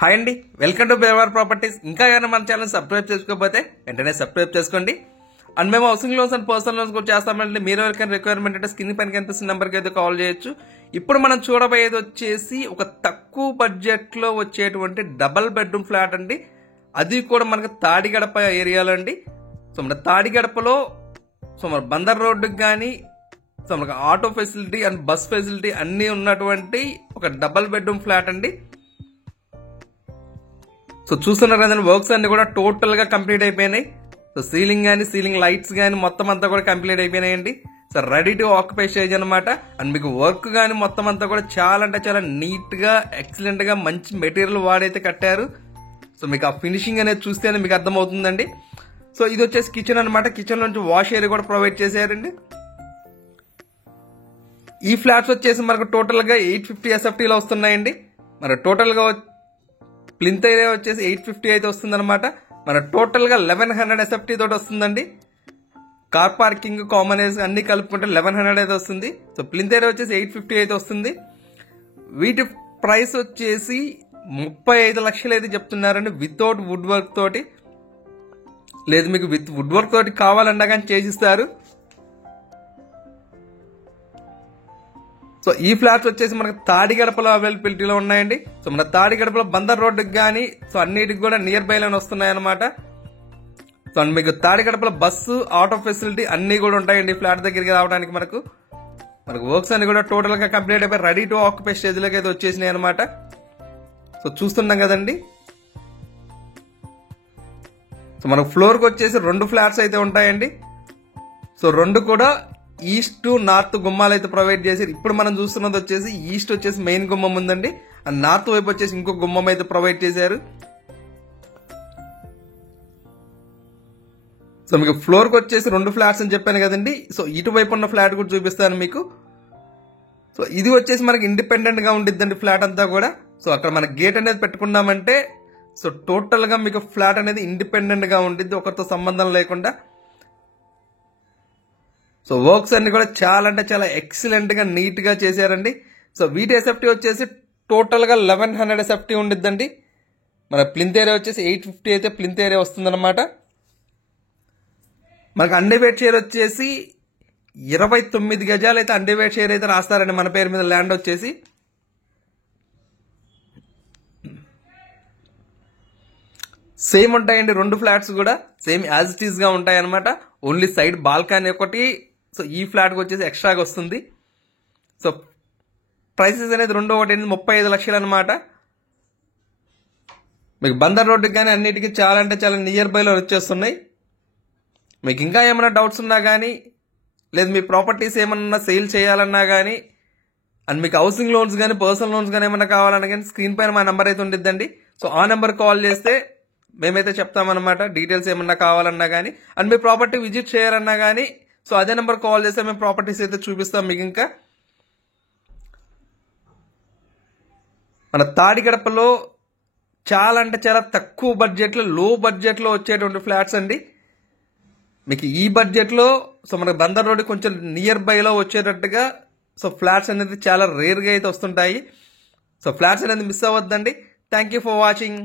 Hi అండి, welcome to Bewars properties. ఇంకా ఏమైనా మన ఛానల్ సబ్స్క్రైబ్ చేసుకోకపోతే వెంటనే సబ్స్క్రైబ్ చేసుకోండి. అండ్ మేము housing loans and personal loans కూడా చేస్తామంటే మీరు ఎవరికైనా రిక్వైర్మెంట్ అంటే స్క్రీన్ పైన కనిపిస్తున్న నెంబర్కి అయితే కాల్ చేయొచ్చు. ఇప్పుడు మనం చూడబోయేది వచ్చేసి ఒక తక్కువ బడ్జెట్ లో వచ్చేటువంటి డబల్ బెడ్రూమ్ ఫ్లాట్ అండి. అది కూడా మనకు తాడిగడప ఏరియాలో అండి. సో మన తాడిగడపలో మన బందర్ రోడ్డుకి కానీ మనకు auto facility and bus facility అన్నీ ఉన్నటువంటి ఒక డబల్ బెడ్రూమ్ ఫ్లాట్ అండి. సో చూస్తున్నారు కదండి, వర్క్స్ అన్ని కూడా టోటల్ గా కంప్లీట్ అయిపోయినాయి. సో సీలింగ్ కానీ సీలింగ్ లైట్స్ కానీ మొత్తం అంతా కూడా కంప్లీట్ అయిపోయినాయండి. So ready to occupy stage అనమాట. అండ్ మీకు వర్క్ కానీ మొత్తం అంతా కూడా చాలా అంటే చాలా నీట్ గా ఎక్సలెంట్ గా మంచి మెటీరియల్ వాడైతే కట్టారు. సో మీకు ఆ ఫినిషింగ్ అనేది చూస్తేనే మీకు అర్థమవుతుందండి. సో ఇది వచ్చేసి కిచెన్ అనమాట. కిచెన్ నుంచి వాష్ ఏరియా కూడా ప్రొవైడ్ చేశారండి. ఈ ఫ్లాట్స్ వచ్చేసి మనకు టోటల్ గా 850 SFT లో వస్తున్నాయండి. మరి టోటల్ గా ప్లింత్ ఏరియా వచ్చేసి 850 అయితే వస్తుంది అనమాట. మన టోటల్ గా 1100 SFT తోటి వస్తుందండి. కార్ పార్కింగ్ కామన్ అన్ని కలుపుకుంటే 1100 అయితే వస్తుంది. సో ప్లింత్ ఏరియా వచ్చేసి 850 అయితే వస్తుంది. వీటి ప్రైస్ వచ్చేసి 35 లక్షలు అయితే చెప్తున్నారండి వితౌట్ వుడ్ వర్క్ తోటి. లేదు మీకు విత్ వుడ్ వర్క్ తోటి కావాలన్నా కానీ చేసిస్తారు. సో ఈ ఫ్లాట్స్ వచ్చేసి మనకు తాడిగడపలో అవైలబిలిటీలో ఉన్నాయండి. సో మన తాడిగడపలో బందర్ రోడ్డుకి కానీ సో అన్నిటికి కూడా నియర్ బై లోనే వస్తున్నాయి అనమాట. సో మీకు తాడిగడపలో బస్సు ఆటో ఫెసిలిటీ అన్ని కూడా ఉంటాయండి. ఫ్లాట్ దగ్గరికి రావడానికి మనకు వర్క్స్ అన్ని కూడా టోటల్ గా కంప్లీట్ అయిపోయి రెడీ టు ఆక్యుపై స్టేజ్ లోకి అయితే వచ్చేసినాయి అనమాట. సో చూస్తున్నాం కదండి. సో మనకు ఫ్లోర్ కి వచ్చేసి 2 ఫ్లాట్స్ అయితే ఉంటాయండి. సో 2 కూడా ఈస్ట్ నార్త్ గుమ్మాలు అయితే ప్రొవైడ్ చేశారు. ఇప్పుడు మనం చూస్తున్నది వచ్చేసి ఈస్ట్ వచ్చేసి మెయిన్ గుమ్మం ఉందండి. అండ్ నార్త్ వైపు వచ్చేసి ఇంకో గుమ్మం అయితే ప్రొవైడ్ చేశారు. సో మీకు ఫ్లోర్ కి వచ్చేసి 2 ఫ్లాట్స్ అని చెప్పాను కదండి. సో ఇటువైపు ఉన్న ఫ్లాట్ కూడా చూపిస్తాను మీకు. సో ఇది వచ్చేసి మనకి ఇండిపెండెంట్ గా ఉండిద్దండి ఫ్లాట్ అంతా కూడా. సో అక్కడ మన గేట్ అనేది పెట్టుకున్నామంటే సో టోటల్ గా మీకు ఫ్లాట్ అనేది ఇండిపెండెంట్ గా ఉండిద్ది, ఒకరితో సంబంధం లేకుండా. సో వర్క్స్ అన్ని కూడా చాలా అంటే చాలా ఎక్సలెంట్ గా నీట్ గా చేశారండి. సో వీటి SFT వచ్చేసి టోటల్ గా 1100 SFT ఉండిద్దండి. మన ప్లింత్ ఏరియా వచ్చేసి 850 అయితే ప్లింత్ ఏరియా వస్తుందన్నమాట. మనకు అండర్వేట్ షేర్ వచ్చేసి 29 గజాలు అయితే అండర్వేట్ షేర్ అయితే రాస్తారండి మన పేరు మీద ల్యాండ్ వచ్చేసి. సేమ్ ఉంటాయండి 2 ఫ్లాట్స్ కూడా సేమ్ యాజ్ ఇట్ ఈస్ గా ఉంటాయి అనమాట. ఓన్లీ సైడ్ బాల్కనీ ఒకటి సో ఈ ఫ్లాట్ కి వచ్చేసి ఎక్స్ట్రాగా వస్తుంది. సో ప్రైసెస్ అనేది 35 లక్షలు అనమాట. మీకు బందర్ రోడ్డుకి కానీ అన్నిటికీ చాలా అంటే చాలా నియర్ బైలో వచ్చేస్తున్నాయి. మీకు ఇంకా ఏమైనా డౌట్స్ ఉన్నా కానీ లేదు మీ ప్రాపర్టీస్ ఏమన్నా సేల్ చేయాలన్నా కానీ అండ్ మీకు హౌసింగ్ లోన్స్ కానీ పర్సనల్ లోన్స్ కానీ ఏమన్నా కావాలన్నా కానీ స్క్రీన్ పైన మా నెంబర్ అయితే ఉండిద్దండి. సో ఆ నెంబర్ కాల్ చేస్తే మేమైతే చెప్తామన్నమాట డీటెయిల్స్ ఏమన్నా కావాలన్నా కానీ. అండ్ మీ ప్రాపర్టీ విజిట్ చేయాలన్నా కానీ సో అదే నెంబర్ కాల్ చేస్తే మేము ప్రాపర్టీస్ అయితే చూపిస్తాం మీకు. ఇంకా మన తాడిగడపలో చాలా అంటే చాలా తక్కువ బడ్జెట్లో లో బడ్జెట్లో వచ్చేటువంటి ఫ్లాట్స్ అండి. మీకు ఈ బడ్జెట్లో సో మనకు బందర్ రోడ్ కొంచెం నియర్ బైలో వచ్చేటట్టుగా సో ఫ్లాట్స్ అనేది చాలా రేర్గా అయితే వస్తుంటాయి. సో ఫ్లాట్స్ అనేది మిస్ అవ్వద్దండి. Thank you for watching.